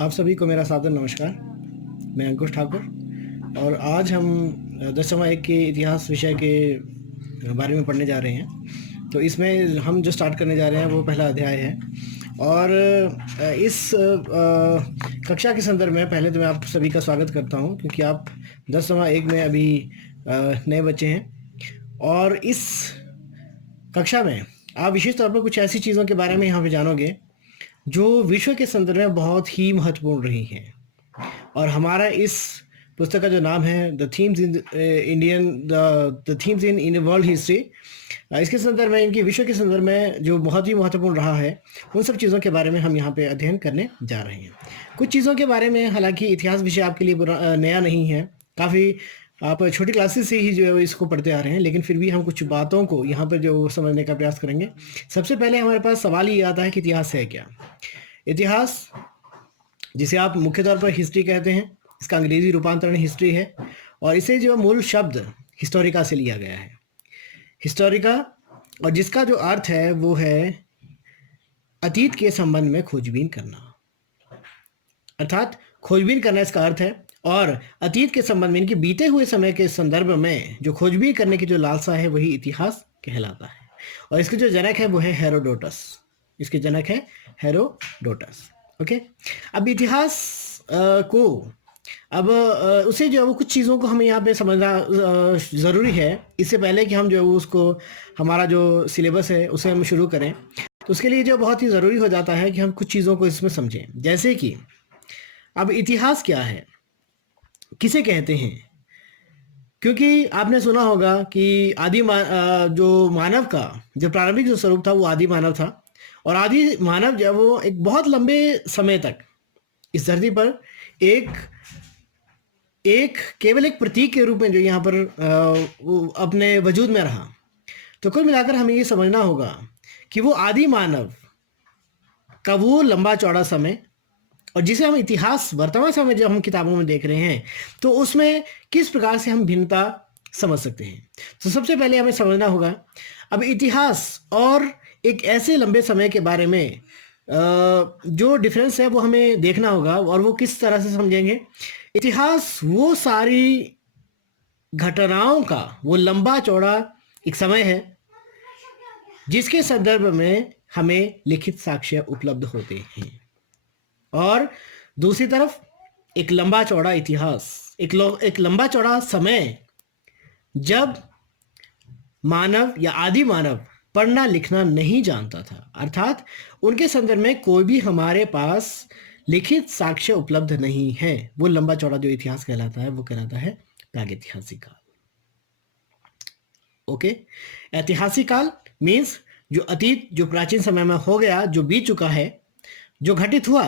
आप सभी को मेरा सादर नमस्कार। मैं अंकुश ठाकुर और आज हम 10वां के इतिहास विषय के बारे में पढ़ने जा रहे हैं। तो इसमें हम जो स्टार्ट करने जा रहे हैं वो पहला अध्याय है। और इस कक्षा के संदर्भ में पहले तो मैं आप सभी का स्वागत करता हूं, क्योंकि आप 10वां में अभी नए बच्चे हैं। और इस कक्षा में आप विशेष तौर पर कुछ ऐसी चीज़ों के बारे में यहाँ पे जानोगे जो विश्व के संदर्भ में बहुत ही महत्वपूर्ण रही हैं। और हमारा इस पुस्तक का जो नाम है the themes in world history, इसके संदर्भ में, इनकी विश्व के संदर्भ में जो बहुत ही महत्वपूर्ण रहा है, उन सब चीज़ों के बारे में हम यहाँ पे अध्ययन करने जा रहे हैं। कुछ चीज़ों के बारे में, हालांकि इतिहास विषय आपके लिए नया नहीं है, काफ़ी आप छोटी क्लासेस से ही जो है इसको पढ़ते आ रहे हैं, लेकिन फिर भी हम कुछ बातों को यहाँ पर जो समझने का प्रयास करेंगे। सबसे पहले हमारे पास सवाल ये आता है कि इतिहास है क्या। इतिहास, जिसे आप मुख्य तौर पर हिस्ट्री कहते हैं, इसका अंग्रेजी रूपांतरण हिस्ट्री है और इसे जो मूल शब्द हिस्टोरिका से लिया गया है। हिस्टोरिका, और जिसका जो अर्थ है वो है अतीत के संबंध में खोजबीन करना, अर्थात खोजबीन करना इसका अर्थ है। और अतीत के संबंध में, इनके बीते हुए समय के संदर्भ में जो खोजबीन करने की जो लालसा है वही इतिहास कहलाता है। और इसके जो जनक है वो है हेरोडोटस। इसके जनक है हेरोडोटस। ओके, अब इतिहास को, अब उसे जो है वो कुछ चीज़ों को हमें यहाँ पे समझना ज़रूरी है। इससे पहले कि हम जो है वो उसको, हमारा जो सिलेबस है उसे हम शुरू करें, तो उसके लिए जो बहुत ही ज़रूरी हो जाता है कि हम कुछ चीज़ों को इसमें समझें। जैसे कि अब इतिहास क्या है, किसे कहते हैं। क्योंकि आपने सुना होगा कि जो मानव का जो प्रारंभिक जो स्वरूप था वो आदि मानव था। और आदि मानव जो है वो एक बहुत लंबे समय तक इस धरती पर एक केवल एक प्रतीक के रूप में जो यहाँ पर वो अपने वजूद में रहा। तो कुल मिलाकर हमें ये समझना होगा कि वो आदि मानव का वो लंबा चौड़ा समय, और जिसे हम इतिहास वर्तमान समय जब हम किताबों में देख रहे हैं, तो उसमें किस प्रकार से हम भिन्नता समझ सकते हैं। तो सबसे पहले हमें समझना होगा अब इतिहास और एक ऐसे लंबे समय के बारे में जो डिफरेंस है वो हमें देखना होगा। और वो किस तरह से समझेंगे। इतिहास वो सारी घटनाओं का वो लंबा चौड़ा एक समय है जिसके संदर्भ में हमें लिखित साक्ष्य उपलब्ध होते हैं। और दूसरी तरफ एक लंबा चौड़ा इतिहास, एक लंबा चौड़ा समय जब मानव या आदि मानव पढ़ना लिखना नहीं जानता था, अर्थात उनके संदर्भ में कोई भी हमारे पास लिखित साक्ष्य उपलब्ध नहीं है। वो लंबा चौड़ा जो इतिहास कहलाता है वो कहलाता है प्रागैतिहासिक काल। ओके, ऐतिहासिक काल मीन्स जो अतीत, जो प्राचीन समय में हो गया, जो बीत चुका है, जो घटित हुआ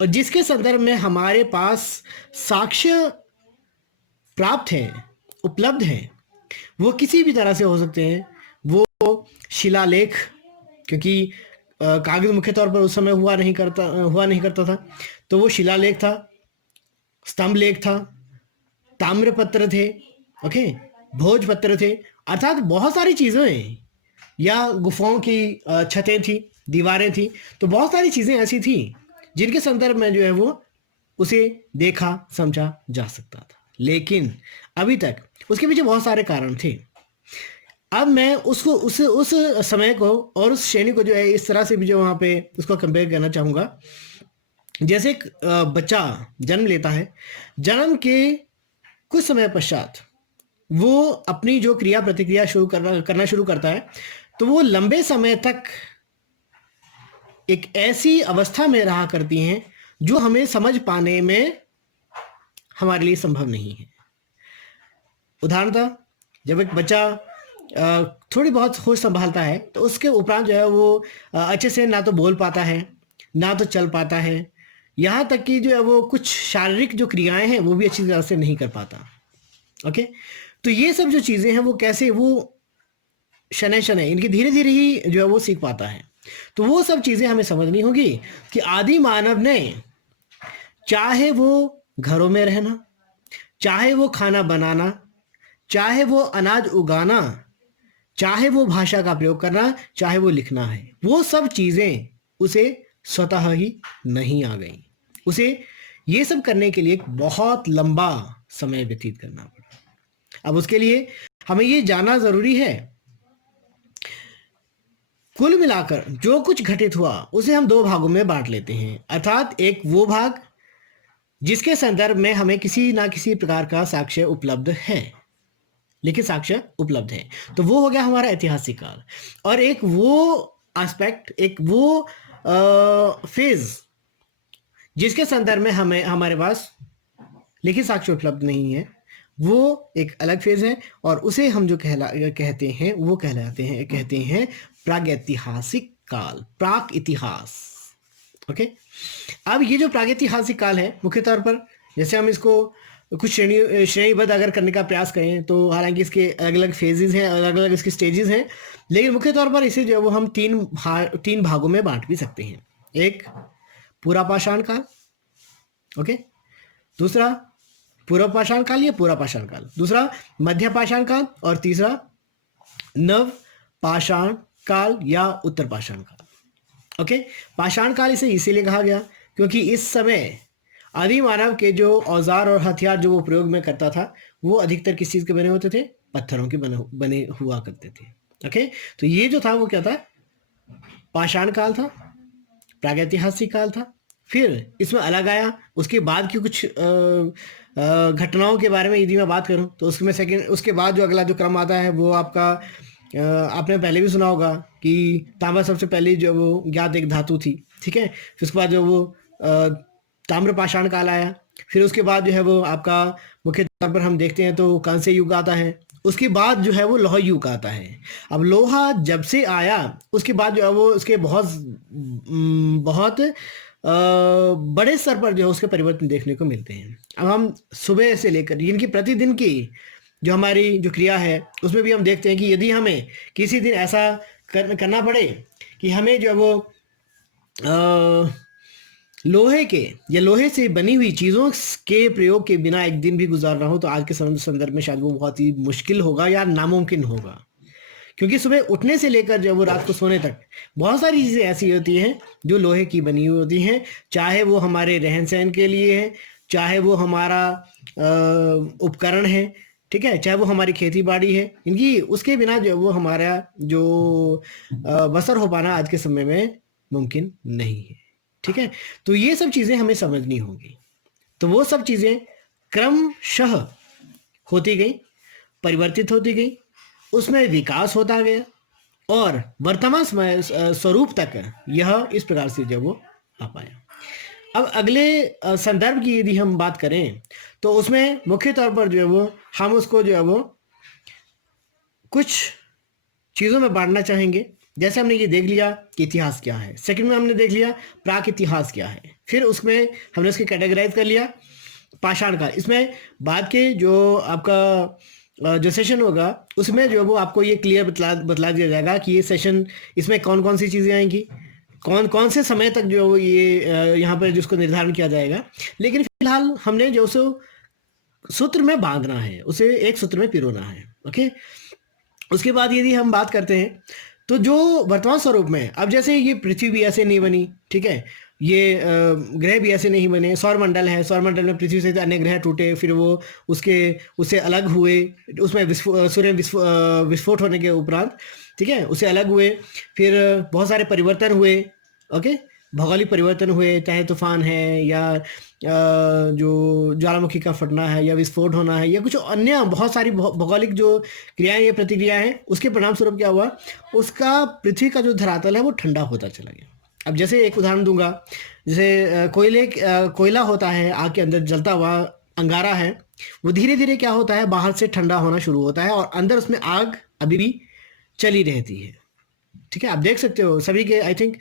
और जिसके संदर्भ में हमारे पास साक्ष्य प्राप्त हैं, उपलब्ध हैं। वो किसी भी तरह से हो सकते हैं। वो शिलालेख, क्योंकि कागज मुख्य तौर पर उस समय हुआ नहीं करता था, तो वो शिलालेख था, स्तंभ लेख था, ताम्रपत्र थे, ओके, भोजपत्र थे, अर्थात बहुत सारी चीज़ें, या गुफाओं की छतें थी, दीवारें थी। तो बहुत सारी चीज़ें ऐसी थी जिनके संदर्भ में जो है वो उसे देखा समझा जा सकता था। लेकिन अभी तक उसके पीछे बहुत सारे कारण थे। अब मैं उसको उस समय को और उस श्रेणी को जो है इस तरह से भी जो वहाँ पे उसको कंपेयर करना चाहूँगा। जैसे एक बच्चा जन्म लेता है, जन्म के कुछ समय पश्चात वो अपनी जो क्रिया प्रतिक्रिया करना शुरू करता है, तो वो लंबे समय तक एक ऐसी अवस्था में रहा करती हैं जो हमें समझ पाने में हमारे लिए संभव नहीं है। उदाहरणतः जब एक बच्चा थोड़ी बहुत होश संभालता है, तो उसके उपरांत जो है वो अच्छे से ना तो बोल पाता है, ना तो चल पाता है, यहाँ तक कि जो है वो कुछ शारीरिक जो क्रियाएं हैं वो भी अच्छी तरह से नहीं कर पाता। ओके, तो ये सब जो चीज़ें हैं वो कैसे, वो शनै शनै इनकी धीरे धीरे ही जो है वो सीख पाता है। तो वो सब चीज़ें हमें समझनी होगी कि आदि मानव ने, चाहे वो घरों में रहना, चाहे वो खाना बनाना, चाहे वो अनाज उगाना, चाहे वो भाषा का प्रयोग करना, चाहे वो लिखना है, वो सब चीज़ें उसे स्वतः ही नहीं आ गई। उसे ये सब करने के लिए एक बहुत लंबा समय व्यतीत करना पड़ा। अब उसके लिए हमें ये जानना जरूरी है, कुल मिलाकर जो कुछ घटित हुआ उसे हम दो भागों में बांट लेते हैं, अर्थात एक वो भाग जिसके संदर्भ में हमें किसी ना किसी प्रकार का साक्ष्य उपलब्ध है, लिखित साक्ष्य उपलब्ध है, तो वो हो गया हमारा ऐतिहासिक काल। और एक वो एस्पेक्ट, एक वो फेज जिसके संदर्भ में हमें हमारे पास लिखित साक्ष्य उपलब्ध नहीं है, वो एक अलग फेज है, और उसे हम जो कहते हैं वो कहते हैं प्रागैतिहासिक काल, प्राक इतिहास। ओके, अब ये जो प्रागैतिहासिक काल है, मुख्य तौर पर जैसे हम इसको कुछ श्रेणीबद्ध अगर करने का प्रयास करें तो हालांकि इसके अलग अलग फेजेस हैं, अलग अलग इसके स्टेजेस हैं, लेकिन मुख्य तौर पर इसे जो है वो हम तीन भागों में बांट भी सकते हैं। एक पूरा पाषाण काल, ओके, दूसरा पूर्व पाषाण काल या पूरा पाषाण काल, दूसरा मध्य पाषाण काल, और तीसरा नव पाषाण काल या उत्तर पाषाण काल। ओके, पाषाण काल इसे इसीलिए कहा गया क्योंकि इस समय आदि मानव के जो औजार और हथियार जो वो प्रयोग में करता था वो अधिकतर किस चीज के बने होते थे, पत्थरों के बने हुआ करते थे। ओके, तो ये जो था वो क्या था, पाषाण काल था, प्रागैतिहासिक काल था। फिर इसमें अलग आया उसके बाद की कुछ घटनाओं के बारे में यदि मैं बात करूं तो उसमें सेकंड, उसके बाद जो अगला जो क्रम आता है वो आपका आपने पहले भी सुना होगा कि तांबा सबसे पहले जो वो ज्ञात एक धातु थी, ठीक है। फिर उसके बाद जो वो ताम्र पाषाण काल आया, फिर उसके बाद जो है वो आपका मुख्य तौर पर हम देखते हैं तो कांस्य युग आता है, उसके बाद जो है वो लोहा युग आता है। अब लोहा जब से आया उसके बाद जो है वो उसके बहुत बड़े स्तर पर जो है उसके परिवर्तन देखने को मिलते हैं। अब हम सुबह से लेकर इनकी प्रतिदिन की जो हमारी जो क्रिया है उसमें भी हम देखते हैं कि यदि हमें किसी दिन ऐसा करना पड़े कि हमें जो है वो लोहे के या लोहे से बनी हुई चीज़ों के प्रयोग के बिना एक दिन भी गुजारना हो तो आज के संदर्भ में शायद वो बहुत ही मुश्किल होगा या नामुमकिन होगा, क्योंकि सुबह उठने से लेकर जब वो रात को सोने तक बहुत सारी चीज़ें ऐसी होती हैं जो लोहे की बनी हुई होती हैं, चाहे वो हमारे रहन सहन के लिए है, चाहे वो हमारा उपकरण है, ठीक है, चाहे वो हमारी खेती बाड़ी है, इनकी उसके बिना जो वो हमारा जो बसर हो पाना आज के समय में मुमकिन नहीं है, ठीक है। तो ये सब चीज़ें हमें समझनी होंगी। तो वो सब चीज़ें क्रमशः होती गई, परिवर्तित होती गई, उसमें विकास होता गया और वर्तमान स्वरूप तक यह इस प्रकार से जब वो आ पाया। अब अगले संदर्भ की यदि हम बात करें तो उसमें मुख्य तौर पर जो है वो हम उसको जो है वो कुछ चीज़ों में बांटना चाहेंगे। जैसे हमने ये देख लिया कि इतिहास क्या है, सेकंड में हमने देख लिया प्राक इतिहास क्या है, फिर उसमें हमने उसके कैटेगराइज कर लिया पाषाण काल। इसमें बाद के जो आपका जो सेशन होगा उसमें जो वो आपको ये क्लियर बतला दिया जाएगा कि ये सेशन इसमें कौन कौन सी चीज़ें आएंगी, कौन कौन से समय तक जो ये यहाँ पर जिसको निर्धारण किया जाएगा। लेकिन फिलहाल हमने जो सो सूत्र में बांधना है, उसे एक सूत्र में पिरोना है। ओके, उसके बाद यदि हम बात करते हैं तो जो वर्तमान स्वरूप में अब जैसे ये पृथ्वी भी ऐसे नहीं बनी, ठीक है, ये ग्रह भी ऐसे नहीं बने, सौरमंडल है, सौरमंडल में पृथ्वी से अन्य ग्रह टूटे, फिर वो उससे अलग हुए, उसमें सूर्य विस्फोट होने के उपरांत, ठीक है, उससे अलग हुए, फिर बहुत सारे परिवर्तन हुए। ओके, भौगोलिक परिवर्तन हुए, चाहे तूफान है या जो ज्वालामुखी का फटना है या विस्फोट होना है या कुछ अन्य बहुत सारी भौगोलिक जो क्रियाएं या प्रतिक्रियाएं हैं, उसके परिणाम स्वरूप क्या हुआ, उसका पृथ्वी का जो धरातल है वो ठंडा होता चला गया। अब जैसे एक उदाहरण दूंगा, जैसे कोयला होता है, आग के अंदर जलता हुआ अंगारा है, वो धीरे धीरे क्या होता है, बाहर से ठंडा होना शुरू होता है और अंदर उसमें आग अभी भी चली रहती है, ठीक है। आप देख सकते हो सभी के, आई थिंक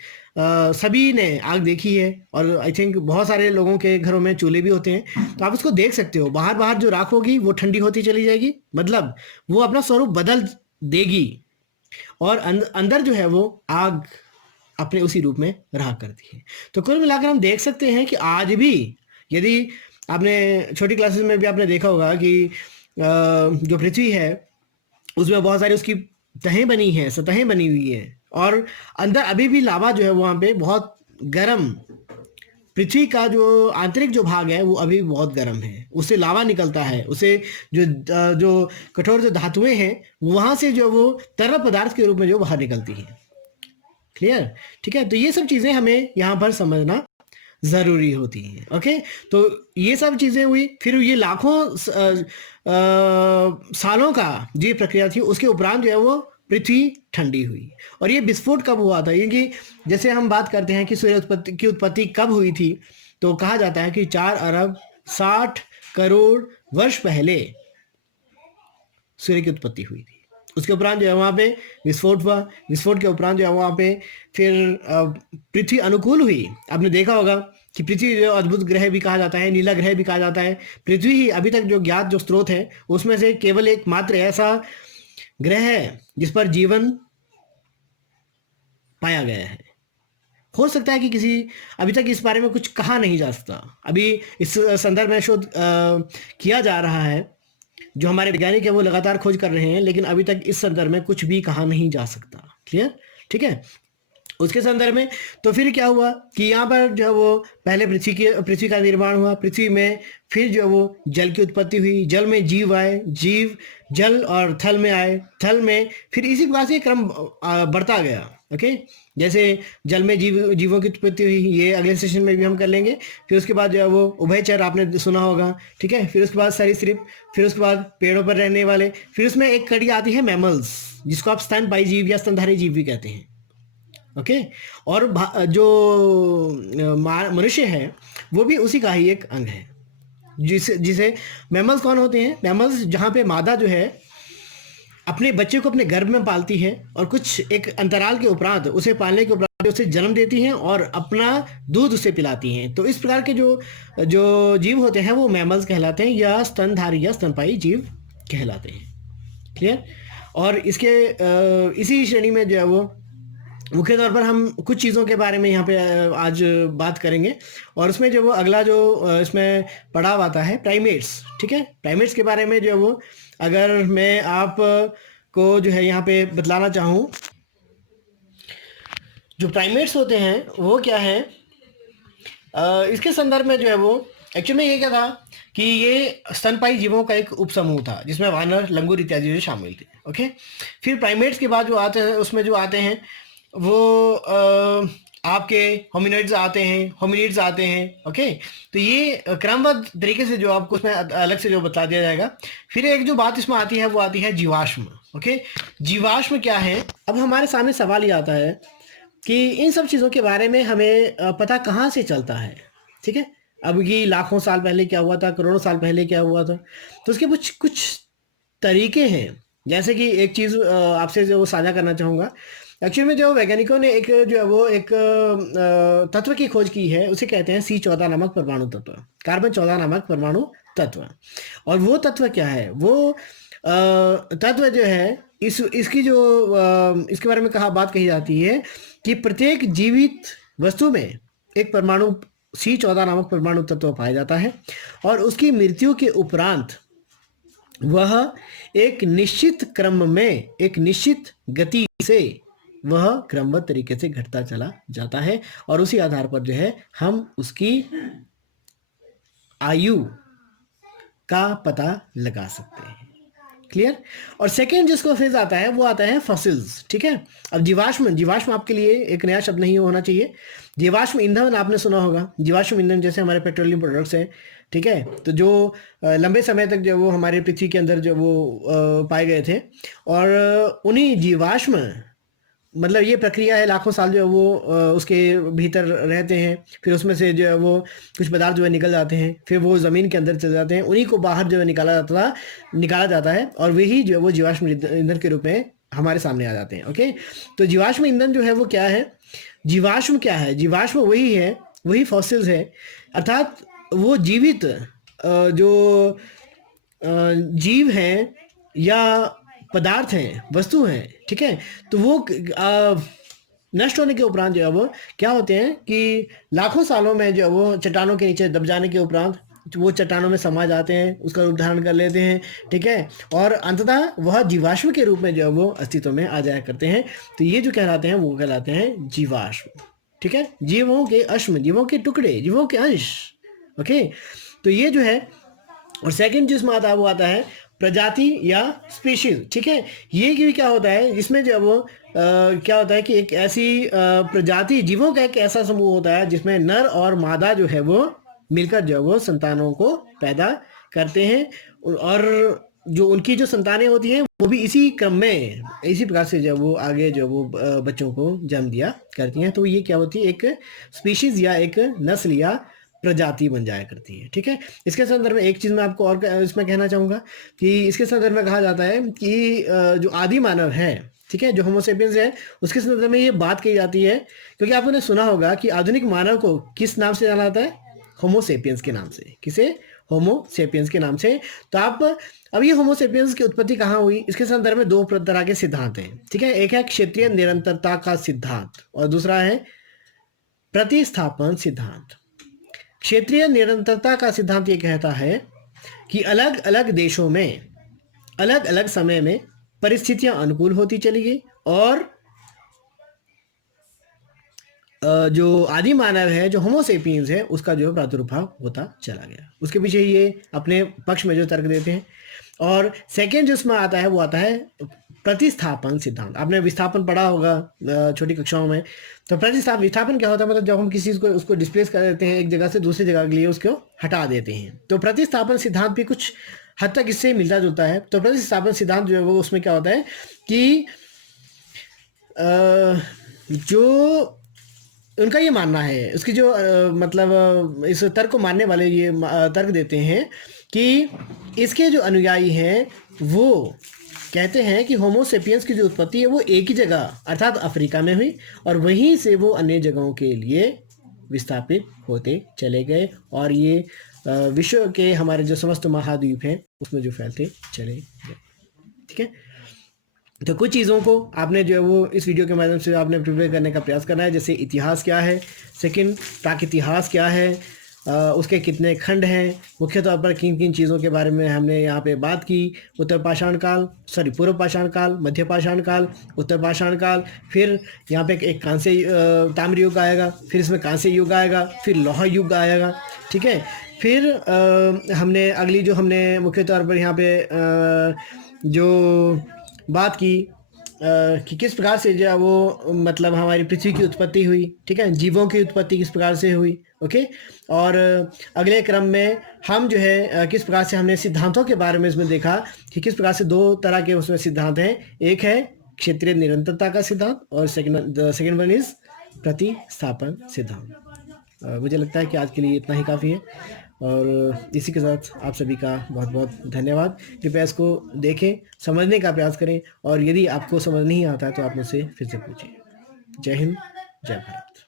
सभी ने आग देखी है और आई थिंक बहुत सारे लोगों के घरों में चूल्हे भी होते हैं, तो आप उसको देख सकते हो, बाहर बाहर जो राख होगी वो ठंडी होती चली जाएगी, मतलब वो अपना स्वरूप बदल देगी और अंदर जो है वो आग अपने उसी रूप में रहा करती है। तो कुल मिलाकर हम देख सकते हैं कि आज भी यदि आपने छोटी क्लासेस में भी आपने देखा होगा कि जो पृथ्वी है उसमें बहुत सारी उसकी तहें बनी हैं, सतहें बनी हुई हैं और अंदर अभी भी लावा जो है वहाँ पे बहुत गर्म पृथ्वी का जो आंतरिक जो भाग है वो अभी भी बहुत गर्म है, उससे लावा निकलता है, उससे जो कठोर जो धातुएं हैं वहां से जो वो तरल पदार्थ के रूप में जो बाहर निकलती है। क्लियर? ठीक है, तो ये सब चीजें हमें यहाँ पर समझना जरूरी होती है। ओके, तो ये सब चीजें हुई, फिर ये लाखों सालों का जो ये प्रक्रिया थी उसके उपरांत जो है वो पृथ्वी ठंडी हुई। और ये विस्फोट कब हुआ था? क्योंकि जैसे हम बात करते हैं कि सूर्य उत्पत्ति की उत्पत्ति कब हुई थी, तो कहा जाता है कि 4 अरब 60 करोड़ वर्ष पहले सूर्य की उत्पत्ति हुई थी। उसके उपरांत जो है वहाँ पे विस्फोट हुआ, विस्फोट के उपरांत जो है वहाँ पे फिर पृथ्वी अनुकूल हुई। आपने देखा होगा कि पृथ्वी जो अद्भुत ग्रह भी कहा जाता है, नीला ग्रह भी कहा जाता है। पृथ्वी ही अभी तक जो ज्ञात जो स्रोत है उसमें से केवल एक मात्र ऐसा ग्रह है जिस पर जीवन पाया गया है। हो सकता है कि किसी अभी तक इस बारे में कुछ कहा नहीं जा सकता, अभी इस संदर्भ में शोध किया जा रहा है, जो हमारे वैज्ञानिक है वो लगातार खोज कर रहे हैं, लेकिन अभी तक इस संदर्भ में कुछ भी कहा नहीं जा सकता। क्लियर? ठीक है, उसके संदर्भ में तो फिर क्या हुआ कि यहाँ पर जो है वो पहले पृथ्वी का निर्माण हुआ, पृथ्वी में फिर जो है वो जल की उत्पत्ति हुई, जल में जीव आए, जीव जल और थल में आए, थल में फिर इसी प्रकार से क्रम बढ़ता गया। ओके, जैसे जल में जीवों की उत्पत्ति हुई, ये अगले सेशन में भी हम कर लेंगे। फिर उसके बाद जो है वो उभयचर आपने सुना होगा, ठीक है। फिर उसके बाद सरीसृप, फिर उसके बाद पेड़ों पर रहने वाले, फिर उसमें एक कड़ी आती है मैमल्स, जिसको आप स्तनपायी जीव या स्तनधारी जीव भी कहते हैं। ओके, और जो मनुष्य है वो भी उसी का ही एक अंग है। जिसे मैमल्स कौन होते हैं? मैमल्स जहाँ पे मादा जो है अपने बच्चे को अपने गर्भ में पालती है और कुछ एक अंतराल के उपरांत उसे पालने के उपरांत उसे जन्म देती हैं और अपना दूध उसे पिलाती हैं। तो इस प्रकार के जो जीव होते हैं वो मैमल्स कहलाते हैं, या स्तनधारी या स्तनपायी जीव कहलाते हैं। क्लियर? और इसके इसी श्रेणी में जो है वो मुख्य तौर पर हम कुछ चीज़ों के बारे में यहाँ पे आज बात करेंगे, और उसमें जो वो अगला जो इसमें पड़ाव आता है प्राइमेट्स। ठीक है, प्राइमेट्स के बारे में जो है वो अगर मैं आप को जो है यहाँ पे बतलाना चाहूँ, जो प्राइमेट्स होते हैं वो क्या है, इसके संदर्भ में जो है वो एक्चुअली में ये क्या था कि ये स्तनपायी जीवों का एक उपसमूह था जिसमें वानर, लंगूर इत्यादि जो शामिल थे। ओके, फिर प्राइमेट्स के बाद जो आते हैं उसमें जो आते हैं वो आपके होमिनिड्स आते हैं। ओके, तो ये क्रमबद्ध तरीके से जो आपको उसमें अलग से जो बता दिया जाएगा। फिर एक जो बात इसमें आती है वो आती है जीवाश्म। ओके, जीवाश्म क्या है? अब हमारे सामने सवाल ये आता है कि इन सब चीज़ों के बारे में हमें पता कहाँ से चलता है। ठीक है, अब ये लाखों साल पहले क्या हुआ था, करोड़ों साल पहले क्या हुआ था, तो उसके कुछ तरीके हैं। जैसे कि एक चीज़ आपसे जो साझा करना चाहूँगा, एक्चुअली में जो वैज्ञानिकों ने एक जो है वो एक तत्व की खोज की है, उसे कहते हैं C14 नामक परमाणु तत्व, कार्बन 14 नामक परमाणु तत्व। और वो तत्व क्या है? वो तत्व जो है इसकी जो इसके बारे में बात कही जाती है कि प्रत्येक जीवित वस्तु में एक परमाणु C14 नामक परमाणु तत्व पाया जाता है, और उसकी मृत्यु के उपरांत वह एक निश्चित क्रम में, एक निश्चित गति से वह क्रमबद्ध तरीके से घटता चला जाता है, और उसी आधार पर जो है हम उसकी आयु का पता लगा सकते हैं। क्लियर? और सेकेंड जिसको फेज आता है वो आता है फॉसिल्स। ठीक है, अब जीवाश्म आपके लिए एक नया शब्द नहीं होना चाहिए। जीवाश्म ईंधन आपने सुना होगा, जीवाश्म ईंधन जैसे हमारे पेट्रोलियम प्रोडक्ट्स हैं। ठीक है, तो जो लंबे समय तक जो वो हमारे पृथ्वी के अंदर जो वो पाए गए थे, और उन्हीं जीवाश्म मतलब ये प्रक्रिया है, लाखों साल जो है वो उसके भीतर रहते हैं, फिर उसमें से जो है वो कुछ पदार्थ जो है निकल जाते हैं, फिर वो ज़मीन के अंदर चले जाते हैं, उन्हीं को बाहर जो है निकाला जाता है, और वही जो है वो जीवाश्म ईंधन के रूप में हमारे सामने आ जाते हैं। ओके, तो जीवाश्म ईंधन जो है वो क्या है? जीवाश्म क्या है? जीवाश्म वही है, वही फॉसिल्स है, अर्थात वो जीवित जो जीव हैं या पदार्थ हैं, वस्तु हैं। ठीक है, तो वो नष्ट होने के उपरांत जो है वो क्या होते हैं कि लाखों सालों में जो है वो चट्टानों के नीचे दब जाने के उपरांत वो चट्टानों में समा जाते हैं, उसका रूप धारण कर लेते हैं। ठीक है, और अंततः वह जीवाश्म के रूप में जो है वो अस्तित्व में आ जाया करते हैं। तो ये जो कहलाते हैं वो कहलाते हैं जीवाश्म। ठीक है, जीवों के अश्म, जीवों के टुकड़े, जीवों के अंश। ओके, तो ये जो है, और सेकंड जिसमें आता है वो आता है प्रजाति या स्पीशीज। ठीक है, ये भी क्या होता है, इसमें जो वो क्या होता है कि एक ऐसी प्रजाति, जीवों का एक ऐसा समूह होता है जिसमें नर और मादा जो है वो मिलकर जो है वो संतानों को पैदा करते हैं, और जो उनकी जो संतानें होती हैं वो भी इसी क्रम में, इसी प्रकार से जब वो आगे जो वो बच्चों को जन्म दिया करती हैं। तो ये क्या होती है, एक स्पीशीज या एक नस्ल या प्रजाति बन जाया करती है। ठीक है, इसके संदर्भ में एक चीज़ मैं आपको और इसमें कहना चाहूँगा कि इसके संदर्भ में कहा जाता है कि जो आदि मानव है, ठीक है, जो होमोसेपियंस है, उसके संदर्भ में ये बात कही जाती है, क्योंकि आपने सुना होगा कि आधुनिक मानव को किस नाम से जाना जाता है, होमोसेपियंस के नाम से। किसे? होमोसेपियंस के नाम से। तो आप अब ये होमोसेपियंस की उत्पत्ति कहाँ हुई, इसके संदर्भ में दो तरह के सिद्धांत हैं। ठीक है, एक है क्षेत्रीय निरंतरता का सिद्धांत और दूसरा है प्रतिस्थापन सिद्धांत। क्षेत्रीय निरंतरता का सिद्धांत ये कहता है कि अलग अलग देशों में अलग अलग समय में परिस्थितियां अनुकूल होती चली गई, और जो आदि मानव है, जो होमोसेपियंस है, उसका जो प्रादुर्भाव होता चला गया। उसके पीछे ये अपने पक्ष में जो तर्क देते हैं। और सेकेंड जो इसमें आता है वो आता है प्रतिस्थापन सिद्धांत। आपने विस्थापन पढ़ा होगा छोटी कक्षाओं में। तो विस्थापन क्या होता है, मतलब जब हम किसी चीज़ को उसको डिस्प्लेस कर देते हैं एक जगह से दूसरी जगह के लिए, उसको हटा देते हैं। तो प्रतिस्थापन सिद्धांत भी कुछ हद तक इससे मिलता जुलता है। तो प्रतिस्थापन सिद्धांत जो है वो, उसमें क्या होता है कि जो उनका ये मानना है, उसकी जो मतलब इस तर्क को मानने वाले ये तर्क देते हैं कि इसके जो अनुयायी हैं वो कहते हैं कि होमोसेपियंस की जो उत्पत्ति है वो एक ही जगह अर्थात अफ्रीका में हुई, और वहीं से वो अन्य जगहों के लिए विस्थापित होते चले गए, और ये विश्व के हमारे जो समस्त महाद्वीप हैं उसमें जो फैलते चले गए। ठीक है, तो कुछ चीज़ों को आपने जो है वो इस वीडियो के माध्यम से आपने प्रिपेयर करने का प्रयास करना है। जैसे इतिहास क्या है, सेकंड प्राक-इतिहास क्या है, उसके कितने खंड हैं, मुख्य तौर पर किन किन चीज़ों के बारे में हमने यहाँ पे बात की। पूर्व पाषाण काल, मध्य पाषाण काल, उत्तर पाषाण काल, फिर यहाँ पे एक कांस्य ताम्र युग आएगा, फिर इसमें कांस्य युग आएगा, फिर लौह युग आएगा। ठीक है, फिर हमने अगली जो हमने मुख्य तौर पर यहाँ पे जो बात की कि किस प्रकार से जो है वो मतलब हमारी पृथ्वी की उत्पत्ति हुई। ठीक है, जीवों की उत्पत्ति किस प्रकार से हुई। ओके, और अगले क्रम में हम जो है किस प्रकार से हमने सिद्धांतों के बारे में इसमें देखा कि किस प्रकार से दो तरह के उसमें सिद्धांत हैं। एक है क्षेत्रीय निरंतरता का सिद्धांत और सेकेंड वन इज प्रतिस्थापन सिद्धांत। मुझे लगता है कि आज के लिए इतना ही काफ़ी है, और इसी के साथ आप सभी का बहुत बहुत धन्यवाद। कृपया इसको देखें, समझने का प्रयास करें, और यदि आपको समझ नहीं आता है तो आप मुझसे फिर से पूछिए। जय हिंद, जय भारत।